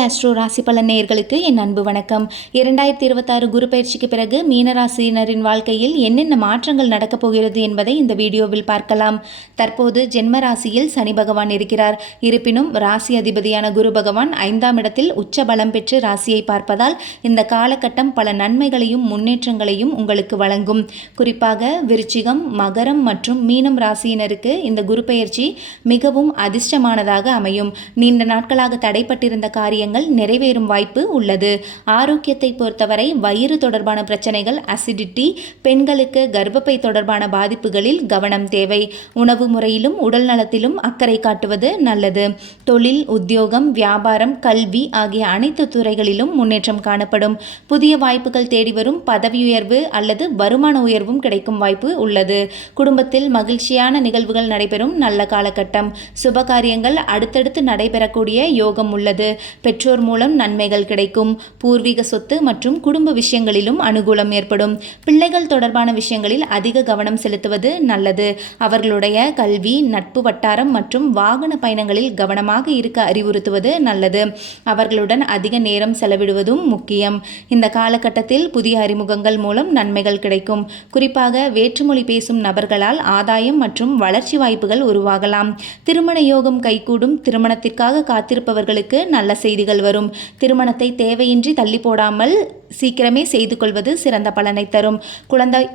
Astro ராசி பலன் நேயர்களுக்கு என் அன்பு வணக்கம். 2026 குரு பயிற்சிக்கு பிறகு மீனராசினரின் வாழ்க்கையில் என்னென்ன மாற்றங்கள் நடக்கப் போகிறது என்பதை இந்த வீடியோவில் பார்க்கலாம். தற்போது ஜென்ம ராசியில் சனி பகவான் இருக்கிறார். இருப்பினும் ராசி அதிபதியான குரு பகவான் 5ஆம் இடத்தில் உச்ச பலம் பெற்று ராசியை பார்ப்பதால் இந்த காலகட்டம் பல நன்மைகளையும் முன்னேற்றங்களையும் உங்களுக்கு வழங்கும். குறிப்பாக விருச்சிகம், மகரம் மற்றும் மீனம் ராசியினருக்கு இந்த குரு பயிற்சி மிகவும் அதிர்ஷ்டமானதாக அமையும். நீண்ட நாட்களாக தடைப்பட்டிருந்த காரியங்கள் நிறைவேறும் வாய்ப்பு உள்ளது. ஆரோக்கியத்தை பொறுத்தவரை வயிறு தொடர்பான பிரச்சனைகள், அசிடிட்டி, பெண்களுக்கு கர்ப்பப்பை தொடர்பான பாதிப்புகளில் கவனம் தேவை. உணவு முறையிலும் உடல் நலத்திலும் அக்கறை காட்டுவது நல்லது. தொழில், உத்தியோகம், வியாபாரம், கல்வி ஆகிய அனைத்து துறைகளிலும் முன்னேற்றம் காணப்படும். புதிய வாய்ப்புகள் தேடி வரும். பதவி உயர்வு அல்லது வருமான உயர்வும் கிடைக்கும் வாய்ப்பு உள்ளது. குடும்பத்தில் மகிழ்ச்சியான நிகழ்வுகள் நடைபெறும் நல்ல காலகட்டம். சுபகாரியங்கள் அடுத்தடுத்து நடைபெறக்கூடிய யோகம் உள்ளது. பெற்றோர் மூலம் நன்மைகள் கிடைக்கும். பூர்வீக சொத்து மற்றும் குடும்ப விஷயங்களிலும் அனுகூலம் ஏற்படும். பிள்ளைகள் தொடர்பான விஷயங்களில் அதிக கவனம் செலுத்துவது நல்லது. அவர்களுடைய கல்வி, நட்பு வட்டாரம் மற்றும் வாகன பயணங்களில் கவனமாக இருக்க அறிவுறுத்துவது நல்லது. அவர்களுடன் அதிக நேரம் செலவிடுவதும் முக்கியம். இந்த காலகட்டத்தில் புதிய அறிமுகங்கள் மூலம் நன்மைகள் கிடைக்கும். குறிப்பாக வேற்றுமொழி பேசும் நபர்களால் ஆதாயம் மற்றும் வளர்ச்சி வாய்ப்புகள் உருவாகலாம். திருமண யோகம் கைகூடும். திருமணத்திற்காக காத்திருப்பவர்களுக்கு நல்ல செய்திகள் வரும். திருமணத்தை தேவையின்றி தள்ளி போடாமல் சீக்கிரமே செய்து கொள்வது சிறந்த பலனை தரும்.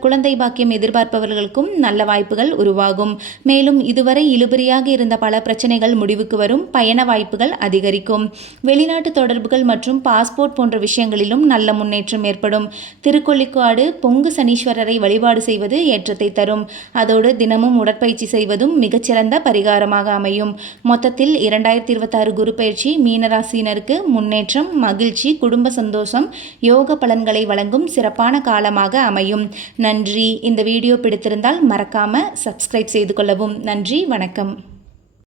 குழந்தை பாக்கியம் எதிர்பார்ப்பவர்களுக்கும் நல்ல வாய்ப்புகள் உருவாகும். மேலும் இதுவரை இழுபறியாக இருந்த பல பிரச்சனைகள் முடிவுக்கு வரும். பயண வாய்ப்புகள் அதிகரிக்கும். வெளிநாட்டு தொடர்புகள் மற்றும் பாஸ்போர்ட் போன்ற விஷயங்களிலும் நல்ல முன்னேற்றம் ஏற்படும். திருக்கொள்ளிக்காடு பொங்கு சனீஸ்வரரை வழிபாடு செய்வது ஏற்றத்தை தரும். அதோடு தினமும் உடற்பயிற்சி செய்வதும் மிகச்சிறந்த பரிகாரமாக அமையும். மொத்தத்தில் 2026 குரு பயிற்சி மீனராசினருக்கு முன்னேற்றம், மகிழ்ச்சி, குடும்ப சந்தோஷம், யோக பலன்களை வழங்கும் சிறப்பான காலமாக அமையும். நன்றி. இந்த வீடியோ பிடித்திருந்தால் மறக்காம சப்ஸ்கிரைப் செய்து கொள்ளவும். நன்றி, வணக்கம்.